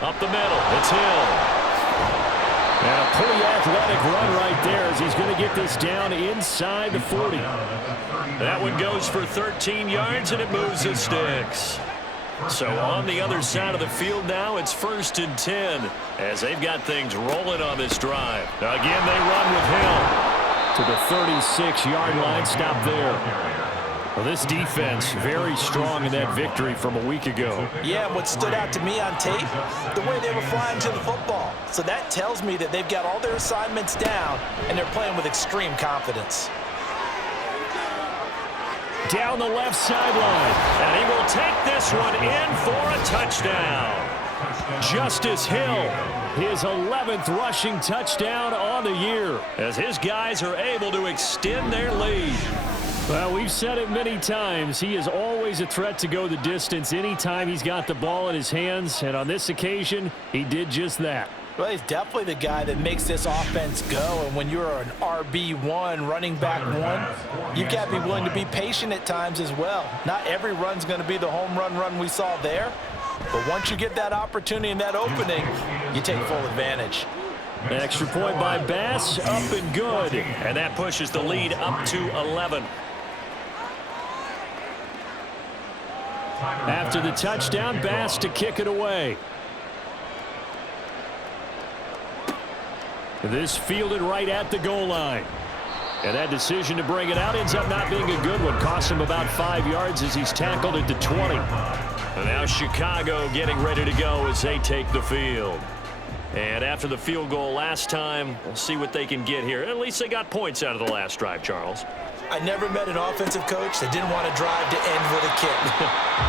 Up the middle, it's Hill. And a pretty athletic run right there as he's going to get this down inside the 40. That one goes for 13 yards, and it moves the sticks. So on the other side of the field now, it's 1st and 10 as they've got things rolling on this drive. Again, they run with Hill. To the 36-yard line, stop there. Well, this defense very strong in that victory from a week ago. Yeah, what stood out to me on tape, the way they were flying to the football. So that tells me that they've got all their assignments down, and they're playing with extreme confidence. Down the left sideline. And he will take this one in for a touchdown. Justice Hill, his 11th rushing touchdown on the year. As his guys are able to extend their lead. Well, we've said it many times. He is always a threat to go the distance anytime he's got the ball in his hands. And on this occasion, he did just that. Well, he's definitely the guy that makes this offense go. And when you're an RB1, running back one, you've got to be willing to be patient at times as well. Not every run's going to be the home run we saw there. But once you get that opportunity and that opening, you take full advantage. Extra point by Bass, up and good. And that pushes the lead up to 11. After the touchdown, Bass to kick it away. This fielded right at the goal line. And that decision to bring it out ends up not being a good one. Cost him about 5 yards as he's tackled at the 20. And now Chicago getting ready to go as they take the field. And after the field goal last time, we'll see what they can get here. At least they got points out of the last drive, Charles. I never met an offensive coach that didn't want to drive to end with a kick.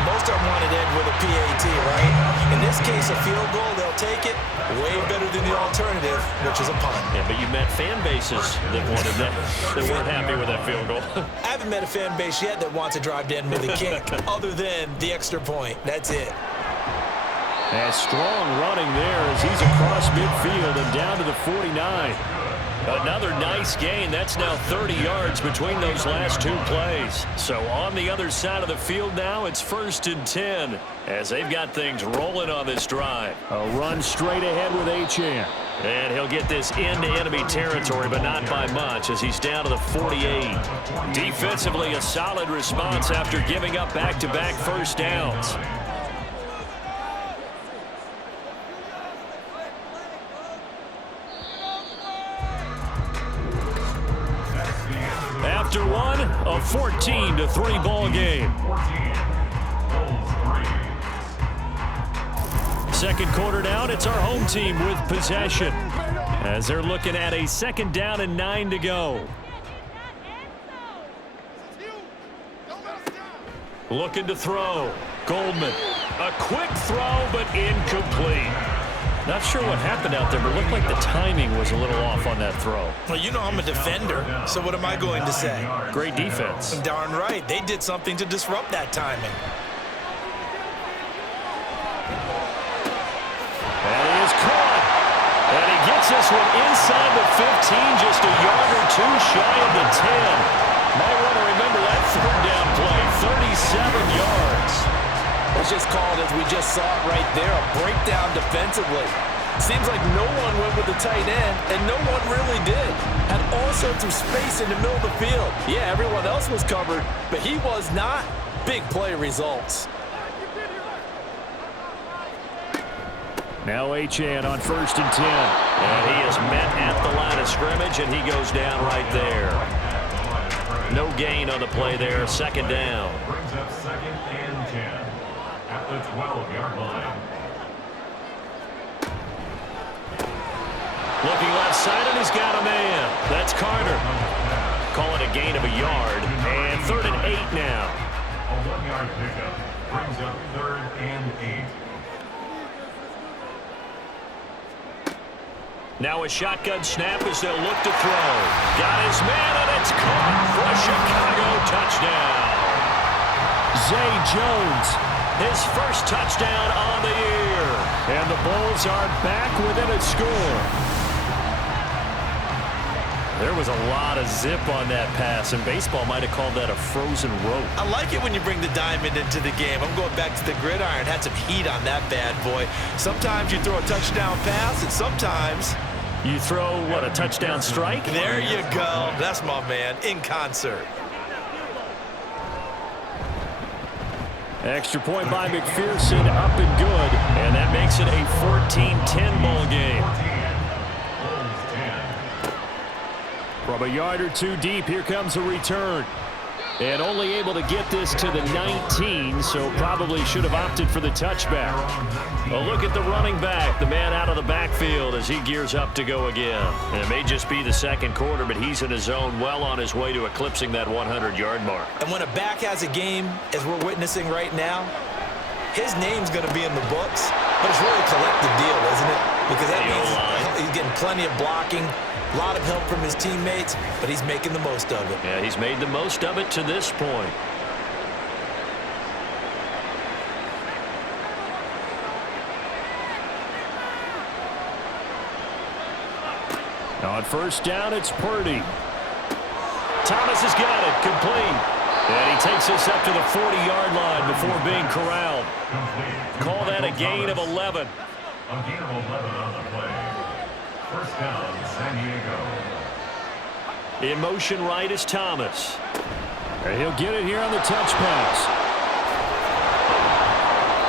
Most of them wanted to end with a PAT, right? In this case, a field goal, they'll take it. Way better than the alternative, which is a punt. Yeah, but you met fan bases that wanted that. They weren't happy with that field goal. I haven't met a fan base yet that wants to drive to end with a kick, other than the extra point. That's it. And strong running there as he's across midfield and down to the 49. Another nice gain. That's now 30 yards between those last two plays. So on the other side of the field now, it's 1st and 10 as they've got things rolling on this drive. A run straight ahead with Achane. And he'll get this into enemy territory, but not by much as he's down to the 48. Defensively, a solid response after giving up back-to-back first downs. After one, a 14-3 ball game. Second quarter down, it's our home team with possession as they're looking at a 2nd down and 9 to go. Looking to throw. Goldman. A quick throw, but incomplete. Not sure what happened out there, but it looked like the timing was a little off on that throw. Well, you know I'm a defender, so what am I going to say? Great defense. Darn right. They did something to disrupt that timing. And he is caught. And he gets this one inside the 15, just a yard or two shy of the 10. Might want to remember that 3rd down play, 37 yards. It's just called, as we just saw it right there, a breakdown defensively. Seems like no one went with the tight end, and no one really did. Had all sorts of space in the middle of the field. Yeah, everyone else was covered, but he was not. Big play results. Now Achane on 1st and 10. And he is met at the line of scrimmage, and he goes down right there. No gain on the play there, 2nd down. Brings up 2nd and 10 at the 12-yard line. Looking left side, and he's got a man. That's Carter. Call it a gain of a yard, and 3rd and 8 now. A 1-yard pickup brings up 3rd and 8. Now a shotgun snap as they'll look to throw. Got his man, and it's caught for a Chicago touchdown. Zay Jones, his first touchdown on the year. And the Bulls are back within a score. There was a lot of zip on that pass, and baseball might have called that a frozen rope. I like it when you bring the diamond into the game. I'm going back to the gridiron. Had some heat on that bad boy. Sometimes you throw a touchdown pass, and sometimes you throw, what, a touchdown strike? There you go. That's my man, in concert. Extra point by McPherson, up and good. And that makes it a 14-10 ball game. From a yard or two deep, here comes a return. And only able to get this to the 19, so probably should have opted for the touchback. A look at the running back, the man out of the backfield as he gears up to go again. And it may just be the second quarter, but he's in his zone, well on his way to eclipsing that 100-yard mark. And when a back has a game, as we're witnessing right now, his name's going to be in the books, but it's really a collective deal, isn't it? Because that means he's getting plenty of blocking, a lot of help from his teammates, but he's making the most of it. Yeah, he's made the most of it to this point. On first down, it's Purdy. Thomas has got it, complete. And he takes us up to the 40-yard line before being corralled. Call that a gain of 11. A gain of 11 on the play. First down, San Diego. In motion right is Thomas. And he'll get it here on the touch pass.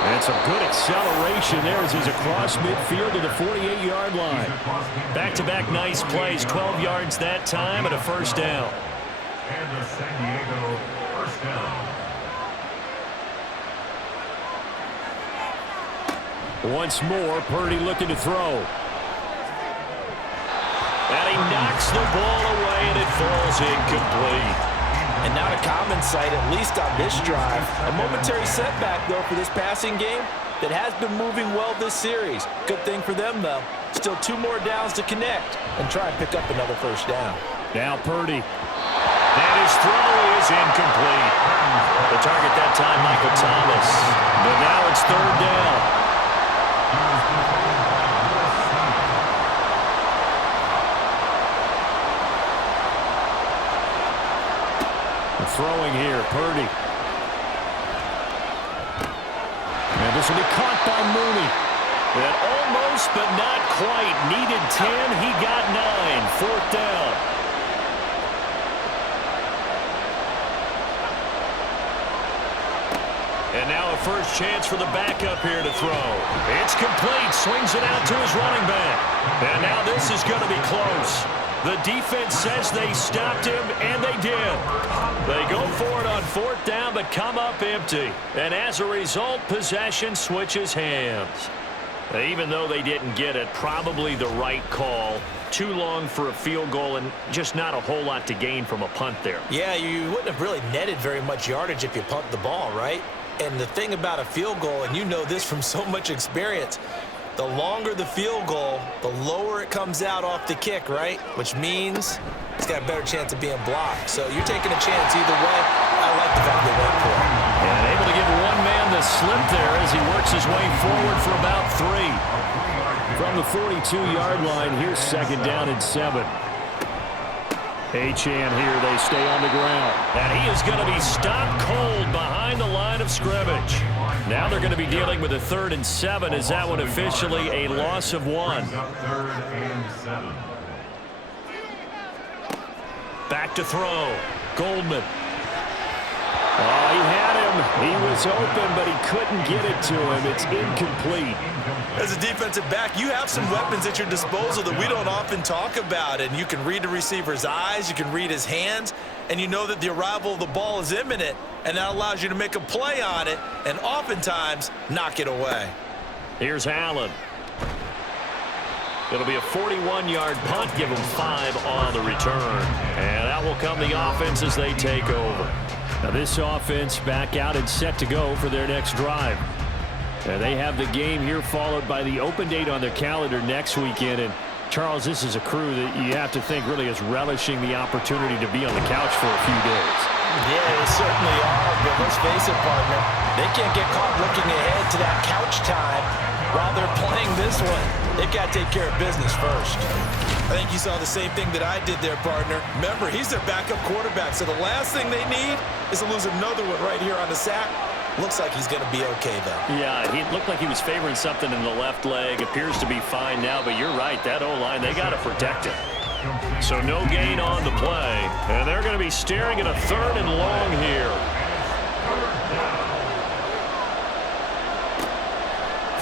And some good acceleration there as he's across midfield to the 48-yard line. Back-to-back nice plays, 12 yards that time and a first down. And a San Diego first down. Once more, Purdy looking to throw. And he knocks the ball away, and it falls incomplete. And not a common sight, at least on this drive. A momentary setback, though, for this passing game that has been moving well this series. Good thing for them, though. Still 2 more downs to connect and try and pick up another first down. Now Purdy. And his throw is incomplete. The target that time, Michael Thomas. But now it's third down. Throwing here, Purdy. And this will be caught by Mooney. And almost, but not quite. Needed 10, he got 9. Fourth down. And now a first chance for the backup here to throw. It's complete. Swings it out to his running back. And now this is going to be close. The defense says they stopped him, and they did. They go for it on fourth down, but come up empty. And as a result, possession switches hands. Even though they didn't get it, probably the right call. Too long for a field goal and just not a whole lot to gain from a punt there. Yeah, you wouldn't have really netted very much yardage if you pumped the ball, right? And the thing about a field goal, and you know this from so much experience, the longer the field goal, the lower it comes out off the kick, right? Which means it's got a better chance of being blocked. So you're taking a chance either way. I like the fact they went for it. And able to give one man the slip there as he works his way forward for about 3. From the 42-yard line, here's second down and 7. Achane here, they stay on the ground. And he is going to be stopped cold behind the line of scrimmage. Now they're going to be dealing with a 3rd and 7. Is that one officially a loss of 1? Third and 7. Back to throw. Goldman. Oh, he had him. He was open, but he couldn't get it to him. It's incomplete. As a defensive back, you have some weapons at your disposal that we don't often talk about. And you can read the receiver's eyes, you can read his hands, and you know that the arrival of the ball is imminent, and that allows you to make a play on it and oftentimes knock it away. Here's Allen. It'll be a 41-yard punt, give him 5 on the return. And out will come the offense as they take over. Now this offense back out and set to go for their next drive. They have the game here followed by the open date on their calendar next weekend. And Charles, this is a crew that you have to think really is relishing the opportunity to be on the couch for a few days. Yeah, they certainly are, but let's face it, partner. They can't get caught looking ahead to that couch time while they're playing this one. They've got to take care of business first. I think you saw the same thing that I did there, partner. Remember, he's their backup quarterback, so the last thing they need is to lose another one right here on the sack. Looks like he's going to be okay, though. Yeah, he looked like he was favoring something in the left leg. Appears to be fine now, but you're right. That O-line, they got to protect it. So no gain on the play, and they're going to be staring at a 3rd and long here.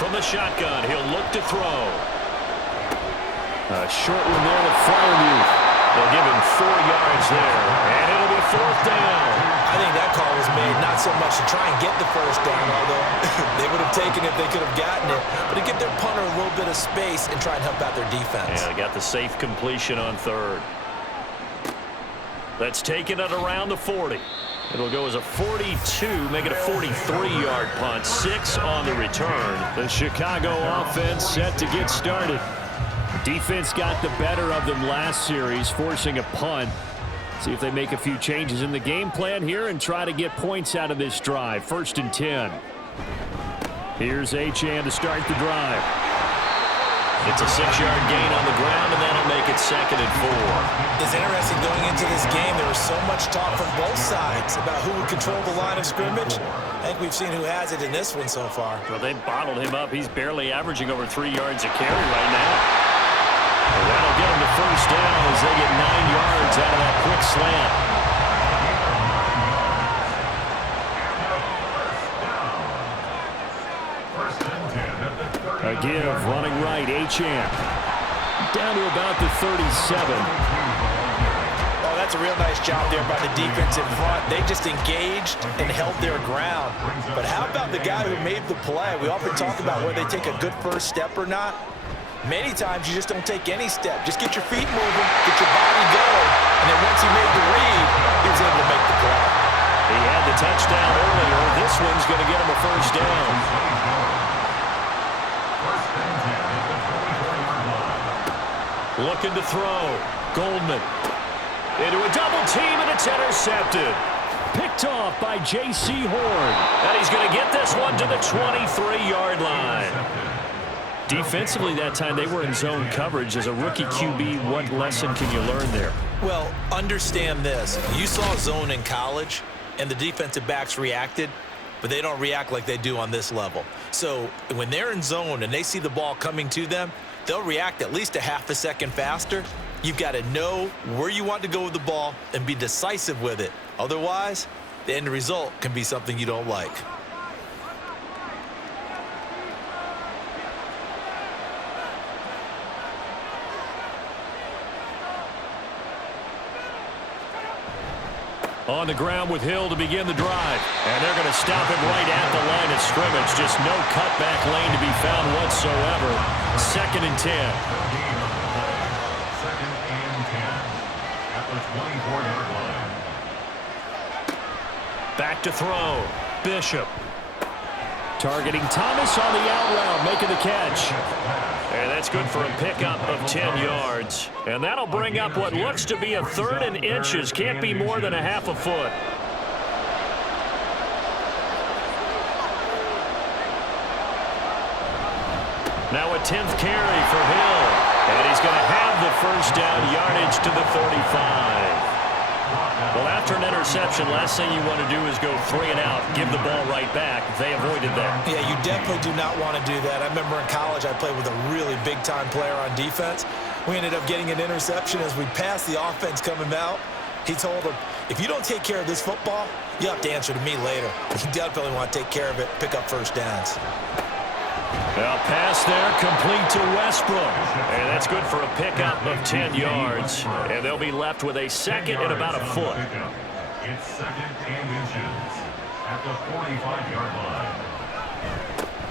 From the shotgun, he'll look to throw. A short one there to Freiermuth. They'll give him 4 yards there, and it'll be 4th down. I think that call was made not so much to try and get the first down, although they would have taken it if they could have gotten it, but to give their punter a little bit of space and try and help out their defense. Yeah, got the safe completion on 3rd. That's taken it around the 40. It'll go as a 42, make it a 43-yard punt. 6 on the return. The Chicago offense set to get started. Defense got the better of them last series, forcing a punt. See if they make a few changes in the game plan here and try to get points out of this drive. 1st and 10. Here's Achane to start the drive. It's a 6-yard gain on the ground, and that'll make it 2nd and 4. It's interesting going into this game. There was so much talk from both sides about who would control the line of scrimmage. I think we've seen who has it in this one so far. Well, they bottled him up. He's barely averaging over 3 yards a carry right now. And that'll get him the 1st down as they get 9 yards out of that quick slant. A give, running right, Achane. Down to about the 37. Oh, that's a real nice job there by the defense in front. They just engaged and held their ground. But how about the guy who made the play? We often talk about whether they take a good first step or not. Many times you just don't take any step. Just get your feet moving, get your body going, and then once he made the read, he was able to make the play. He had the touchdown earlier. This one's going to get him a 1st down. Looking to throw. Goldman. Into a double team, and it's intercepted. Picked off by J.C. Horn. And he's going to get this one to the 23-yard line. Defensively that time, they were in zone coverage. As a rookie QB, what lesson can you learn there? Well, understand this. You saw zone in college, and the defensive backs reacted, but they don't react like they do on this level. So when they're in zone and they see the ball coming to them, they'll react at least a half a second faster. You've got to know where you want to go with the ball and be decisive with it. Otherwise, the end result can be something you don't like. On the ground with Hill to begin the drive. And they're going to stop him right at the line of scrimmage. Just no cutback lane to be found whatsoever. 2nd and 10. 2nd and 10 at the 24-yard line. Back to throw. Bishop. Targeting Thomas on the out route, making the catch. And that's good for a pickup of 10 yards. And that'll bring up what looks to be a 3rd and inches. Can't be more than a half a foot. Now a 10th carry for Hill. And he's going to have the 1st down, yardage to the 35. Well, after an interception, last thing you want to do is go 3 and out, give the ball right back. They avoided that. Yeah, you definitely do not want to do that. I remember in college I played with a really big-time player on defense. We ended up getting an interception as we passed the offense coming out. He told him, if you don't take care of this football, you have to answer to me later. You definitely want to take care of it, pick up 1st downs. Well, pass there, complete to Westbrook. And that's good for a pickup of 10 yards. And they'll be left with a 2nd and about a foot. It's 2nd and inches at the 45-yard line.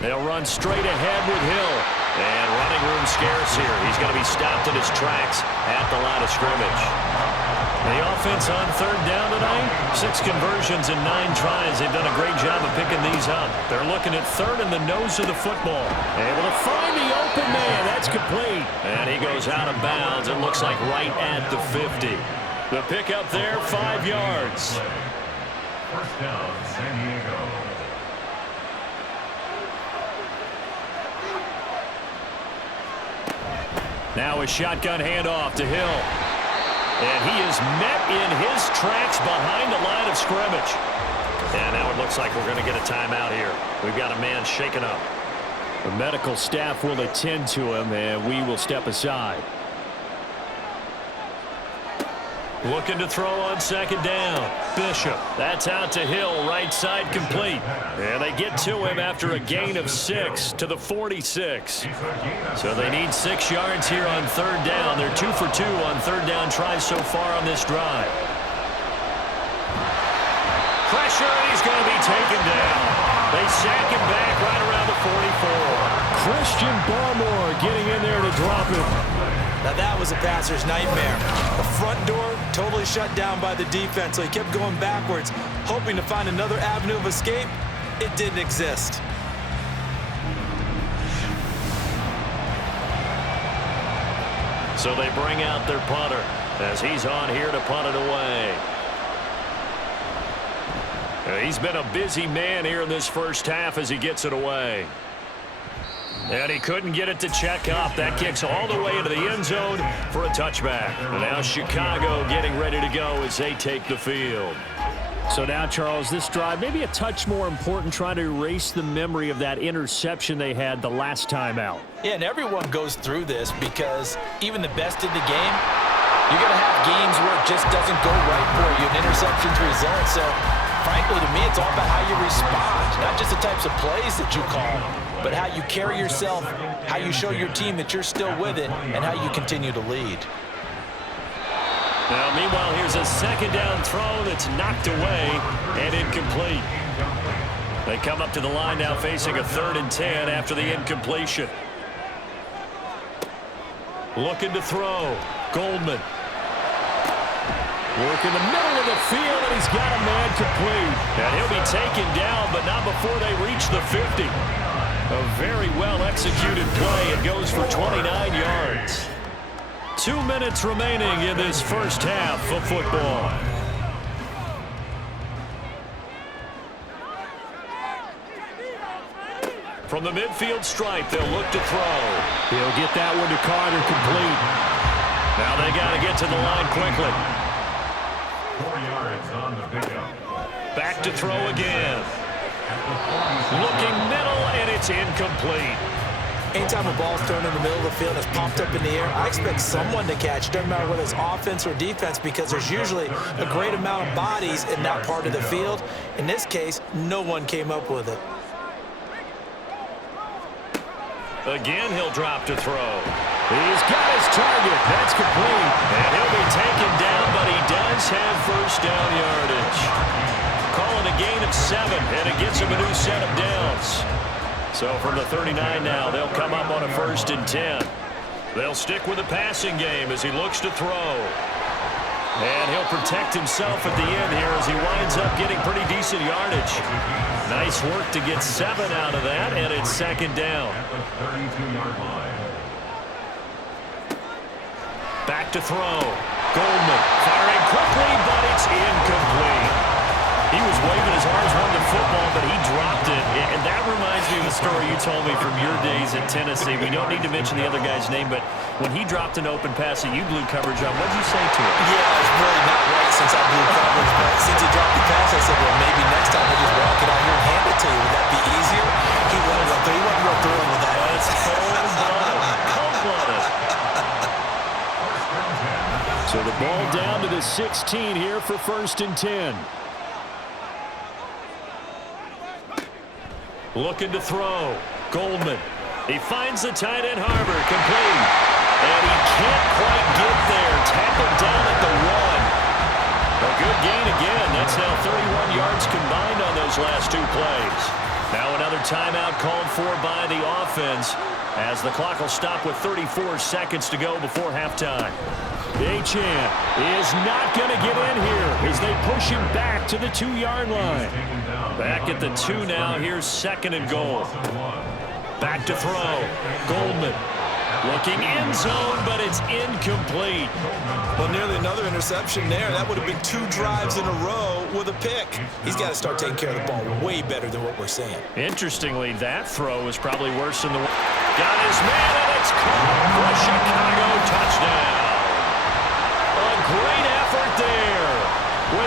They'll run straight ahead with Hill. And running room scarce here. He's going to be stopped in his tracks at the line of scrimmage. The offense on 3rd down tonight, 6 conversions and 9 tries. They've done a great job of picking these up. They're looking at 3rd in the nose of the football. Able to find the open man. That's complete. And he goes out of bounds. It looks like right at the 50. The pickup there, 5 yards. 1st down, San Diego. Now a shotgun handoff to Hill. And he is met in his tracks behind the line of scrimmage. And now it looks like we're going to get a timeout here. We've got a man shaken up. The medical staff will attend to him, and we will step aside. Looking to throw on second down. Bishop. That's out to Hill, right side complete. And they get to him after a gain of 6 to the 46. So they need 6 yards here on third down. They're 2 for 2 on third down tries so far on this drive. Pressure, and he's going to be taken down. They sack him back right around the 44. Christian Barmore getting in there to drop him. Now that was a passer's nightmare. The front door totally shut down by the defense, so he kept going backwards, hoping to find another avenue of escape. It didn't exist. So they bring out their punter as he's on here to punt it away. He's been a busy man here in this first half as he gets it away. And he couldn't get it to check up. That kicks all the way into the end zone for a touchback. And now Chicago getting ready to go as they take the field. So now, Charles, this drive maybe a touch more important, trying to erase the memory of that interception they had the last time out. Yeah, and everyone goes through this because even the best in the game, you're going to have games where it just doesn't go right for you, and interceptions result. So, frankly, to me, it's all about how you respond, not just the types of plays that you call, but how you carry yourself, how you show your team that you're still with it, and how you continue to lead. Now, meanwhile, here's a second down throw that's knocked away and incomplete. They come up to the line now facing a 3rd and 10 after the incompletion. Looking to throw. Goldman. Work in the middle of the field, and he's got a man complete. And he'll be taken down, but not before they reach the 50. A very well-executed play. It goes for 29 yards. 2 minutes remaining in this first half of football. From the midfield stripe, they'll look to throw. He'll get that one to Carter, complete. Now they got to get to the line quickly. 4 yards on the pickup. Back to throw again. Looking middle, and it's incomplete. Anytime a ball's thrown in the middle of the field and it's popped up in the air, I expect someone to catch. It doesn't matter whether it's offense or defense, because there's usually a great amount of bodies in that part of the field. In this case, no one came up with it. Again, he'll drop to throw. He's got his target. That's complete. And he'll be taken down, but he does have first down yardage. Calling a gain of 7, and it gets him a new set of downs. So from the 39 now, they'll come up on a 1st and 10. They'll stick with the passing game as he looks to throw. And he'll protect himself at the end here as he winds up getting pretty decent yardage. Nice work to get 7 out of that, and it's 2nd down. At the 32-yard line. Back to throw. Goldman firing quickly, but it's incomplete. He was waving his arms wanting the football, but he dropped it. And that reminds me of the story you told me from your days at Tennessee. We don't need to mention the other guy's name, but when he dropped an open pass that you blew coverage on, what did you say to him? Yeah, it's really not right since I blew coverage, but since he dropped the pass, I said, well, maybe next time we'll just walk it out here and hand it to you. Would that be easier? He wasn't real thrilled with that. That's cold-blooded. Cold-blooded. So the ball down to the 16 here for 1st and 10. Looking to throw. Goldman. He finds the tight end Harbor, complete. And he can't quite get there. Tackled down at the 1. A good gain again. That's now 31 yards combined on those last 2 plays. Now another timeout called for by the offense as the clock will stop with 34 seconds to go before halftime. Achane is not going to get in here as they push him back to the 2-yard line. Back at the 2 now. Here's 2nd and goal. Back to throw. Goldman looking end zone, but it's incomplete. Well, nearly another interception there. That would have been 2 drives in a row with a pick. He's got to start taking care of the ball way better than what we're seeing. Interestingly, that throw was probably worse than the one. Got his man, and it's caught for a Chicago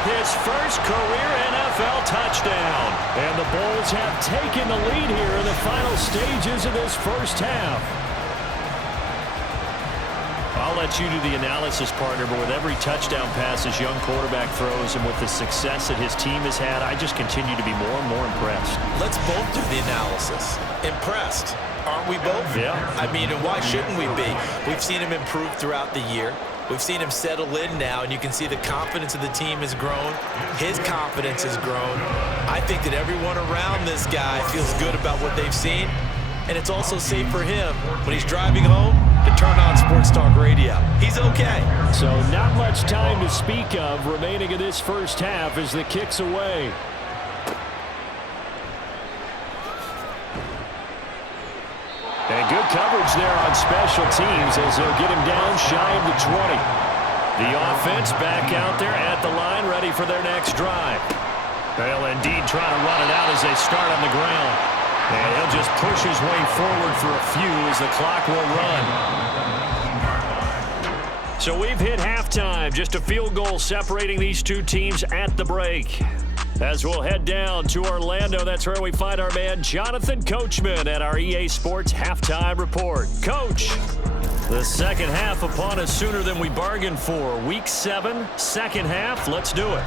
with his first career NFL touchdown. And the Bulls have taken the lead here in the final stages of this first half. I'll let you do the analysis, partner, but with every touchdown pass this young quarterback throws and with the success that his team has had, I just continue to be more and more impressed. Let's both do the analysis. Impressed. Aren't we both? Yeah. I mean, and why shouldn't we be? We've seen him improve throughout the year. We've seen him settle in now, and you can see the confidence of the team has grown. His confidence has grown. I think that everyone around this guy feels good about what they've seen, and it's also safe for him when he's driving home to turn on Sports Talk Radio. He's okay. So not much time to speak of remaining in this first half as the kick's away. And good coverage there on special teams as they'll get him down shy of the 20. The offense back out there at the line, ready for their next drive. They'll indeed try to run it out as they start on the ground. And he'll just push his way forward for a few as the clock will run. So we've hit halftime. Just a field goal separating these two teams at the break. As we'll head down to Orlando, that's where we find our man Jonathan Coachman at our EA Sports Halftime Report. Coach, the second half upon us sooner than we bargained for. Week 7, second half. Let's do it.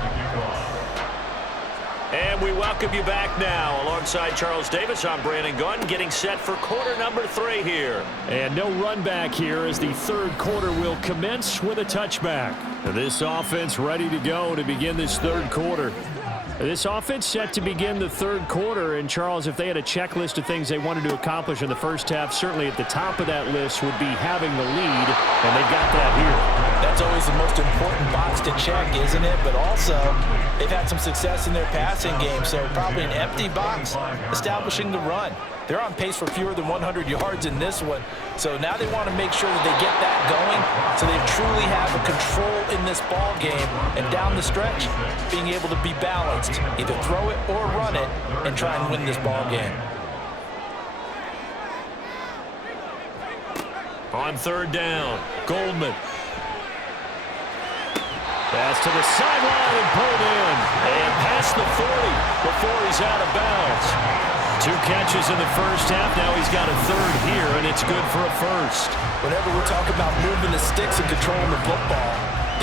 And we welcome you back now. Alongside Charles Davis, I'm Brandon Gunn, getting set for quarter number 3 here. And no run back here as the third quarter will commence with a touchback. This offense ready to go to begin this third quarter. This offense set to begin the third quarter, and Charles, if they had a checklist of things they wanted to accomplish in the first half, certainly at the top of that list would be having the lead, and they got that here. That's always the most important box to check, isn't it? But also, they've had some success in their passing game, so probably an empty box establishing the run. They're on pace for fewer than 100 yards in this one, so now they want to make sure that they get that going so they truly have a control in this ball game, and down the stretch, being able to be balanced, either throw it or run it, and try and win this ball game. On third down, Goldman. Pass to the sideline and pulled in. And past the 40 before he's out of bounds. 2 catches in the first half. Now he's got a third here, and it's good for a first. Whenever we're talking about moving the sticks and controlling the football,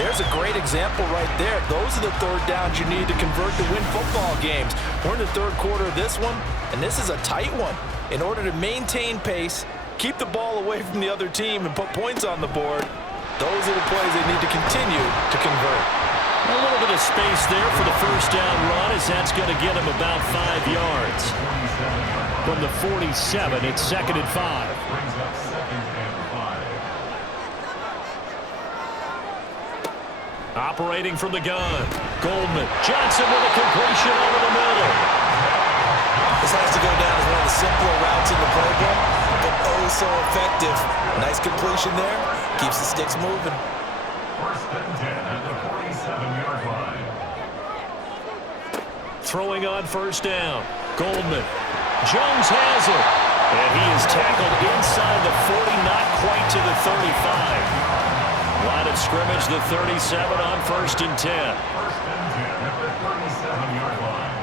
there's a great example right there. Those are the third downs you need to convert to win football games. We're in the third quarter of this one, and this is a tight one. In order to maintain pace, keep the ball away from the other team, and put points on the board, those are the plays they need to continue to convert. A little bit of space there for the first down run, as that's going to get him about 5 yards. From the 47, it's 2nd and 5. Brings up 2nd and 5. Operating from the gun, Goldman. Johnson with a completion over the middle. This has to go down as one of the simpler routes in the program, but oh so effective. Nice completion there. Keeps the sticks moving. 1st and 10 at the 47-yard line. Throwing on first down, Goldman. Jones has it. And he is tackled inside the 40, not quite to the 35. Line of scrimmage, the 37 on 1st and 10. 1st and 10 at the 37-yard line.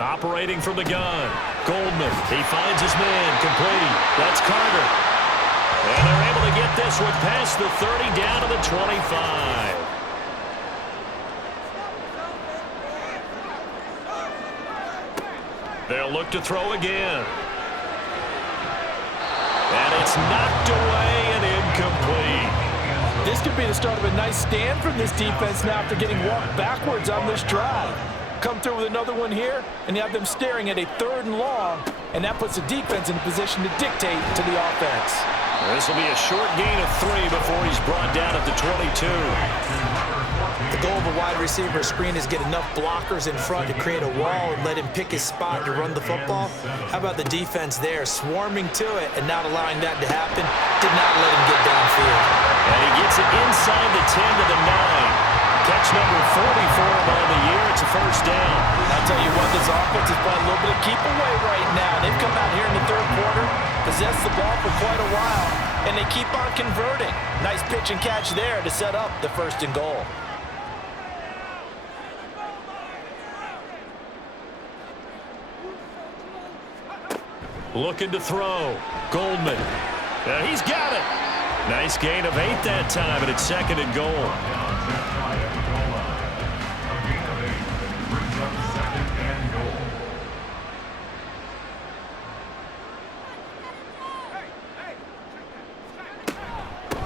Operating from the gun, Goldman. He finds his man, complete. That's Carter. And they're able to get this one past the 30, down to the 25. They'll look to throw again. And it's knocked away and incomplete. This could be the start of a nice stand from this defense now after getting walked backwards on this drive. Come through with another one here, and you have them staring at a 3rd and long, and that puts the defense in a position to dictate to the offense. This will be a short gain of 3 before he's brought down at the 22. The goal of a wide receiver screen is get enough blockers in front to create a wall and let him pick his spot to run the football. How about the defense there, swarming to it and not allowing that to happen? Did not let him get downfield. And he gets it inside the 10 to the 9. Catch number 44 on the year. It's a first down. I'll tell you what, this offense is playing a little bit of keep away right now. They've come out here in the third quarter, possessed the ball for quite a while, and they keep on converting. Nice pitch and catch there to set up the 1st and goal. Looking to throw. Goldman. He's got it. Nice gain of 8 that time, and it's 2nd and goal.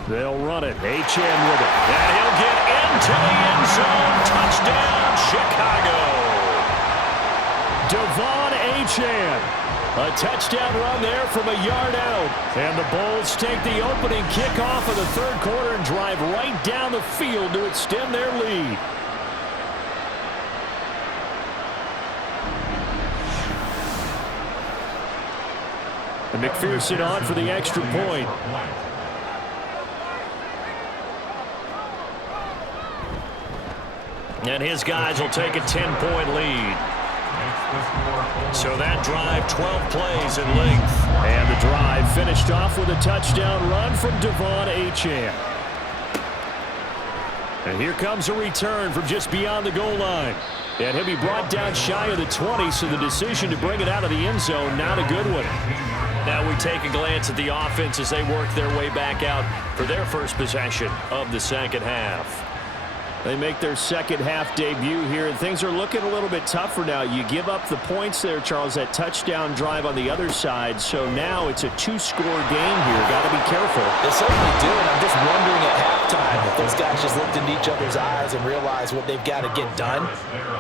They'll run it. Achane with it. And he'll get into the end zone. Touchdown, Chicago. Devon Achane. A touchdown run there from a yard out. And the Bulls take the opening kickoff of the 3rd quarter and drive right down the field to extend their lead. And McPherson on for the extra point. And his guys will take a 10-point lead. So that drive, 12 plays in length. And the drive finished off with a touchdown run from Devon Achane. And here comes a return from just beyond the goal line. And he'll be brought down shy of the 20, so the decision to bring it out of the end zone, not a good one. Now we take a glance at the offense as they work their way back out for their first possession of the 2nd half. They make their 2nd half debut here, and things are looking a little bit tougher now. You give up the points there, Charles, that touchdown drive on the other side. So now it's a 2-score game here. Got to be careful. They certainly do, and I'm just wondering at halftime if those guys just looked into each other's eyes and realized what they've got to get done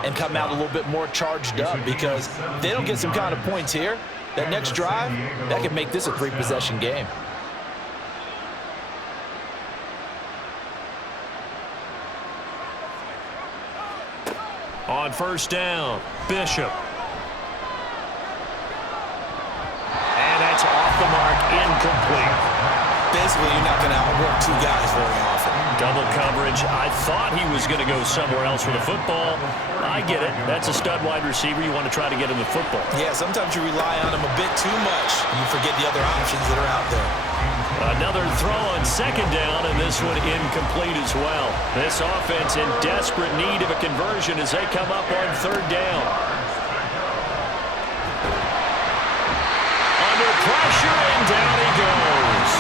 and come out a little bit more charged up, because if they don't get some kind of points here, that next drive, that could make this a 3-possession game. On 1st down, Bishop. And that's off the mark, incomplete. Basically, you're not going to outwork 2 guys very often. Double coverage. I thought he was going to go somewhere else with the football. I get it. That's a stud wide receiver. You want to try to get him the football. Yeah, sometimes you rely on him a bit too much. You forget the other options that are out there. Another throw on 2nd down, and this one incomplete as well. This offense in desperate need of a conversion as they come up on 3rd down. Under pressure, and down he goes.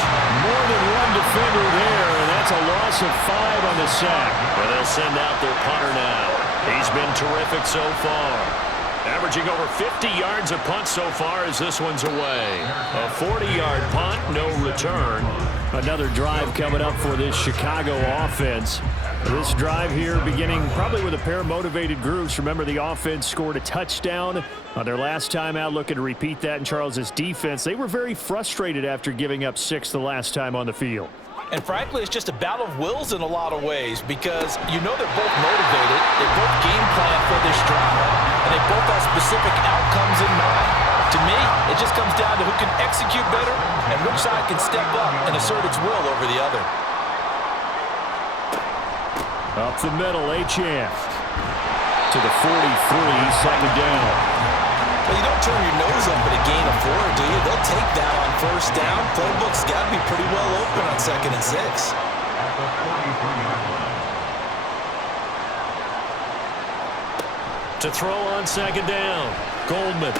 More than one defender there, and that's a loss of 5 on the sack. Well, they'll send out their punter now. He's been terrific so far. Averaging over 50 yards a punt so far as this one's away. A 40-yard punt, no return. Another drive coming up for this Chicago offense. This drive here beginning probably with a pair of motivated groups. Remember, the offense scored a touchdown on their last time out. Looking to repeat that in Charles's defense. They were very frustrated after giving up 6 the last time on the field. And frankly, it's just a battle of wills in a lot of ways, because you know they're both motivated, they both game plan for this drive, and they both have specific outcomes in mind. To me, it just comes down to who can execute better and which side can step up and assert its will over the other. Up the middle, Achane to the 43, 2nd down. Well, you don't turn your nose up at a gain of 4, do you? They'll take that on 1st down. Playbook's got to be pretty well open on 2nd and 6. To throw on 2nd down, Goldman.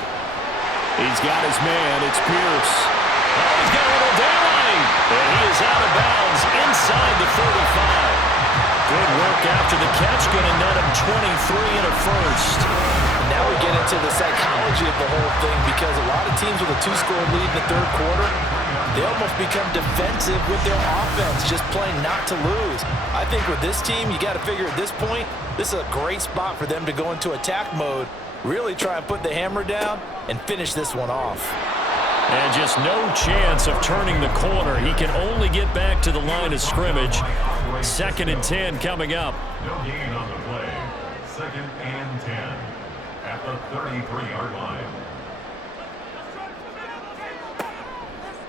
He's got his man. It's Pierce. Oh, he's got a little daylight. And he is out of bounds inside the 35. Good work after the catch. Going to net him 23 and a 1st. Now we get into the psychology of the whole thing, because a lot of teams with a 2-score lead in the 3rd quarter, they almost become defensive with their offense, just playing not to lose. I think with this team, you got to figure at this point, this is a great spot for them to go into attack mode, really try and put the hammer down and finish this one off. And just no chance of turning the corner. He can only get back to the line of scrimmage. 2nd and 10 coming up. No gain on the play. 2nd and 10 at the 33-yard line.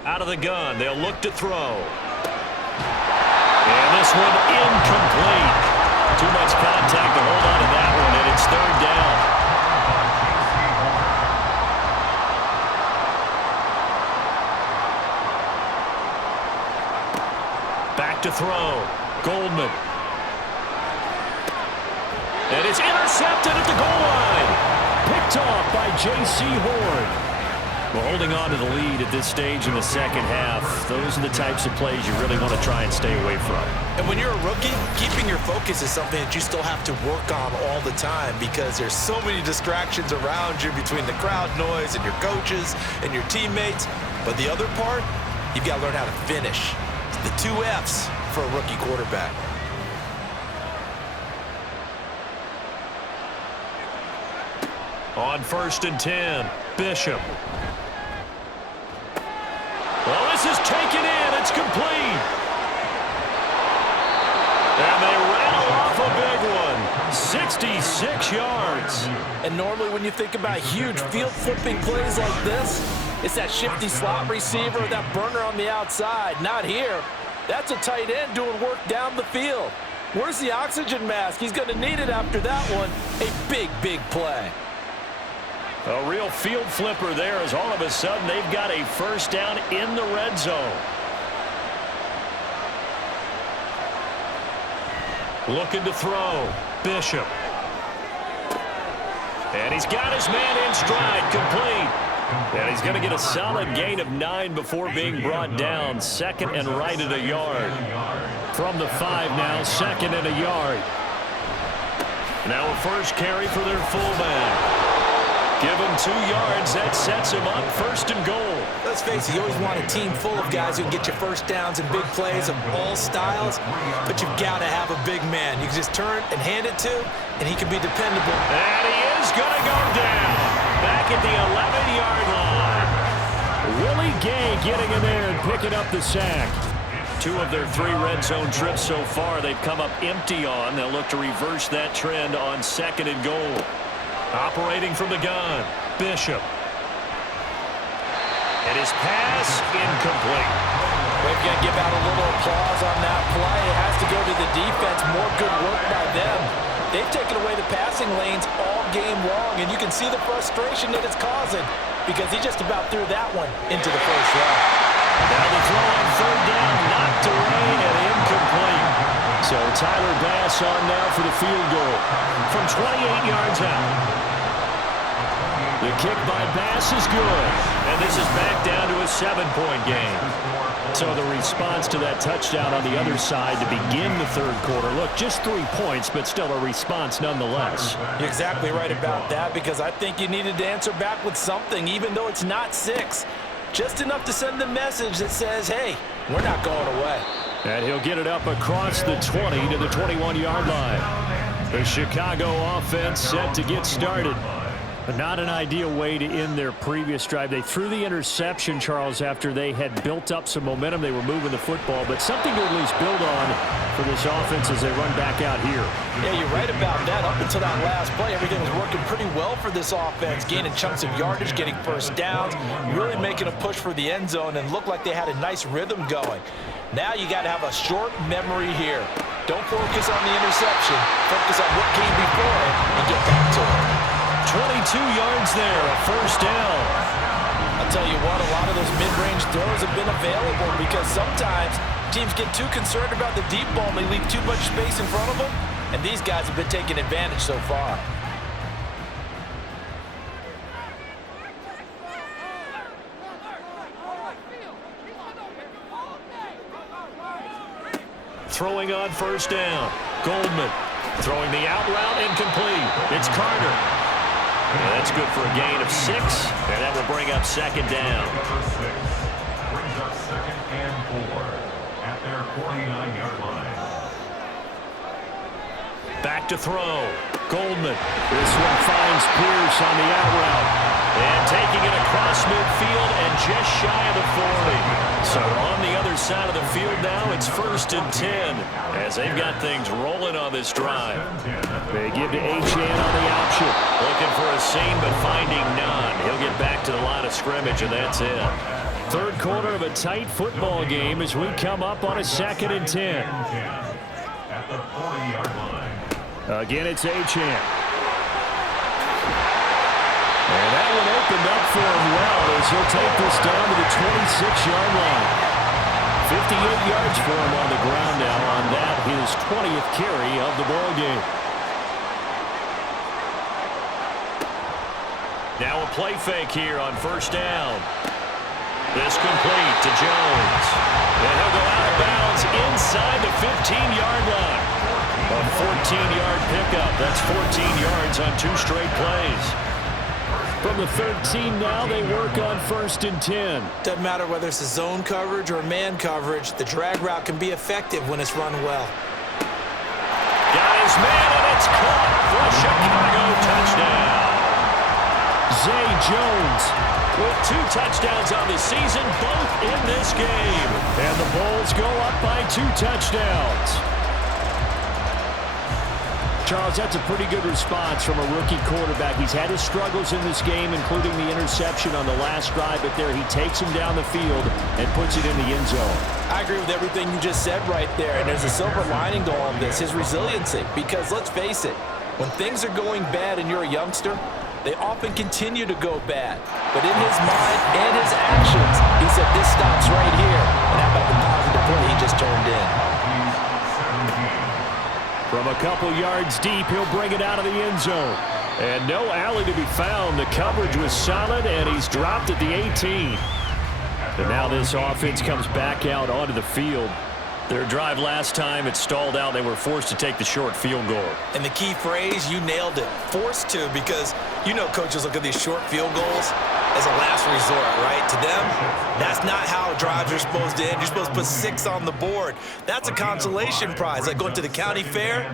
Out of the gun, they'll look to throw. And this one incomplete. Too much contact to hold on to that one, and it's 3rd down. Back to throw. Goldman. And it's intercepted at the goal line. Picked off by J.C. Horn. Well, holding on to the lead at this stage in the second half, those are the types of plays you really want to try and stay away from. And when you're a rookie, keeping your focus is something that you still have to work on all the time because there's so many distractions around you between the crowd noise and your coaches and your teammates. But the other part, you've got to learn how to finish. The 2 F's for a rookie quarterback. On 1st and 10, Bishop. Well, this is taken in. It's complete. And they rattle off a big one. 66 yards. And normally when you think about huge field flipping plays like this, it's that shifty slot receiver, that burner on the outside. Not here. That's a tight end doing work down the field. Where's the oxygen mask? He's going to need it after that one. A big, big play. A real field flipper there as all of a sudden they've got a first down in the red zone. Looking to throw. Bishop. And he's got his man in stride, complete. And he's going to get a solid gain of 9 before being brought down. 2nd and right at a yard. From the 5 now, 2nd and a yard. Now a first carry for their fullback. Give him 2 yards. That sets him up 1st and goal. Let's face it, you always want a team full of guys who can get you first downs and big plays of all styles, but you've got to have a big man. You can just turn and hand it to, and he can be dependable. And he is going to go down. Back at the 11-yard line. Willie Gay getting in there and picking up the sack. 2 of their 3 red zone trips so far they've come up empty on. They'll look to reverse that trend on 2nd and goal. Operating from the gun, Bishop. And his pass incomplete. We've got to give out a little applause on that play. It has to go to the defense. More good work by them. They've taken away the passing lanes all game long, and you can see the frustration that it's causing because he just about threw that one into the first row. Now the throw on 3rd down, knocked away and incomplete. So Tyler Bass on now for the field goal From 28 yards out. The kick by Bass is good. And this is back down to a 7-point game. So the response to that touchdown on the other side to begin the 3rd quarter. Look, just 3 points, but still a response nonetheless. You're exactly right about that because I think you needed to answer back with something, even though it's not 6. Just enough to send the message that says, hey, we're not going away. And he'll get it up across the 20 to the 21-yard line. The Chicago offense set to get started. But not an ideal way to end their previous drive. They threw the interception, Charles, after they had built up some momentum. They were moving the football, but something to at least build on for this offense as they run back out here. Yeah, you're right about that. Up until that last play, everything was working pretty well for this offense, gaining chunks of yardage, getting first downs, really making a push for the end zone, and looked like they had a nice rhythm going. Now you got to have a short memory here. Don't focus on the interception. Focus on what came before it and get back to it. 22 yards there, a first down. I'll tell you what, a lot of those mid-range throws have been available because sometimes teams get too concerned about the deep ball and they leave too much space in front of them, and these guys have been taking advantage so far. Throwing on first down. Goldman throwing the out route incomplete. It's Carter. And that's good for a gain of 6, and that will bring up 2nd down. Brings up 2nd and 4 at their 49-yard line. Back to throw. Goldman. This one finds Pierce on the out route. And taking it across midfield and just shy of the 40. So on the other side of the field now, it's 1st and 10 as they've got things rolling on this drive. They give to Achane on the option. Looking for a seam, but finding none. He'll get back to the line of scrimmage, and that's it. 3rd quarter of a tight football game as we come up on a 2nd and 10. At the 40-yard line. Again, it's Achane. And that one opened up for him well as he'll take this down to the 26-yard line. 58 yards for him on the ground now on that, his 20th carry of the ball game. Now a play fake here on first down. This complete to Jones. And he'll go out of bounds inside the 15-yard line. A 14-yard pickup. That's 14 yards on 2 straight plays. From the 13 now, they work on 1st and 10. Doesn't matter whether it's a zone coverage or man coverage, the drag route can be effective when it's run well. Got his man, and it's caught for a Chicago touchdown. Zay Jones with 2 touchdowns on the season, both in this game. And the Bulls go up by 2 touchdowns. Charles, that's a pretty good response from a rookie quarterback. He's had his struggles in this game, including the interception on the last drive, but there he takes him down the field and puts it in the end zone. I agree with everything you just said right there, and there's a silver lining to all of this, his resiliency, because let's face it, when things are going bad and you're a youngster, they often continue to go bad. But in his mind and his actions, he said, this stops right here. And how about the positive play he just turned in? From a couple yards deep, he'll bring it out of the end zone. And no alley to be found. The coverage was solid, and he's dropped at the 18. And now this offense comes back out onto the field. Their drive last time, it stalled out. They were forced to take the short field goal. And the key phrase, you nailed it. Forced to, because you know coaches look at these short field goals as a last resort, right? To them, that's not how drives are supposed to end. You're supposed to put 6 on the board. That's a consolation prize. Like going to the county fair,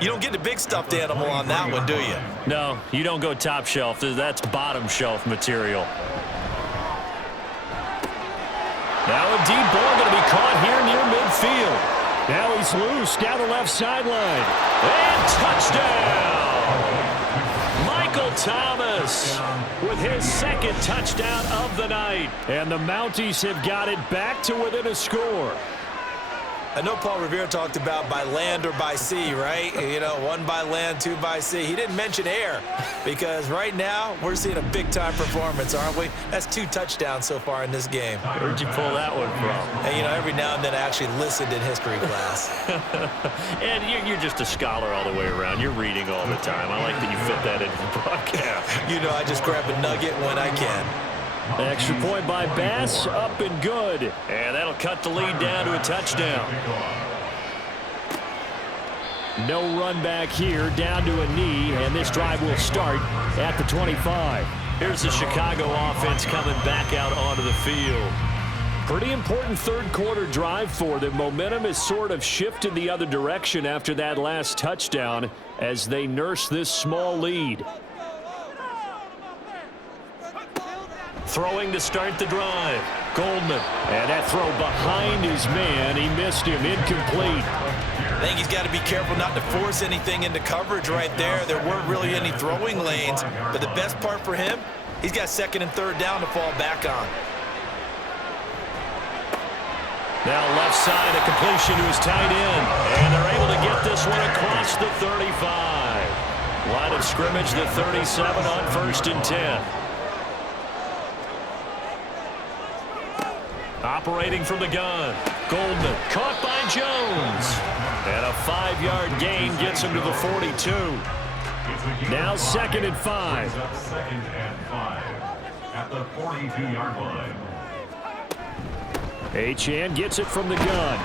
you don't get the big stuffed animal on that one, do you? No, you don't go top shelf. That's bottom shelf material. Now a deep ball going to be caught here near midfield. Now he's loose down the left sideline. And touchdown! Michael Thomas with his 2nd touchdown of the night. And the Mounties have got it back to within a score. I know Paul Revere talked about by land or by sea, right? You know, 1 by land, 2 by sea. He didn't mention air because right now we're seeing a big-time performance, aren't we? That's 2 touchdowns so far in this game. Where'd you pull that one from? And, you know, every now and then I actually listened in history class. And you're just a scholar all the way around. You're reading all the time. I like that you fit that into the broadcast. You know, I just grab a nugget when I can. Extra point by Bass, up and good. And that'll cut the lead down to a touchdown. No run back here, down to a knee, and this drive will start at the 25. Here's the Chicago offense coming back out onto the field. Pretty important 3rd quarter drive for them. Momentum has sort of shifted the other direction after that last touchdown as they nurse this small lead. Throwing to start the drive. Goldman. And that throw behind his man. He missed him. Incomplete. I think he's got to be careful not to force anything into coverage right there. There weren't really any throwing lanes. But the best part for him, he's got 2nd and 3rd down to fall back on. Now left side, a completion to his tight end. And they're able to get this one across the 35. Line of scrimmage, the 37 on 1st and 10. Operating from the gun. Goldman caught by Jones. And a 5-yard gain gets him to the 42. Now 2nd and 5. 2nd and 5 at the 42-yard line. Achane gets it from the gun.